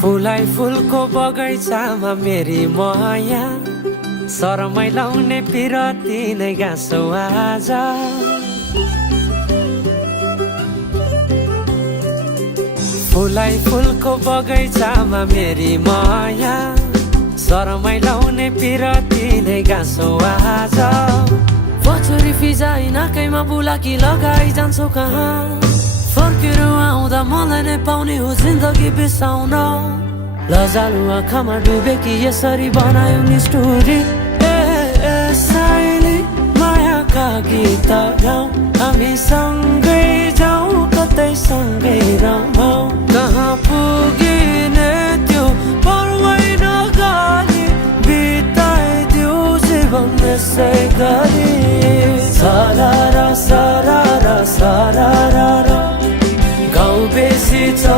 फुलाई फुलको बगैँचामा मेरी माया शरमै लाउने पिरती नै गाँसौ आज फुलाई फुलको बगैँचामा मेरी माया शरमै लाउने पिरती नै गाँसौ आज पछुरी फिजाइ नाकैमा बुलाकी लगाइ जान्छौ कहाँ फर्केर आउँदा मलाई नै पाउने हो जिन्दगी बिसाउन लजालु आँखामा डुबेकी यसरी बनायो नि स्टोरी साइली मायाका गीत गाउँ हामी सँगै जाउँ कतै सँगै रमाउँ कहाँ पुगिने त्यो पर्वै नगरी बिताइदिउ जीवन यसै गरी सरारा सरारा सरारा गाउँ बेसी चौ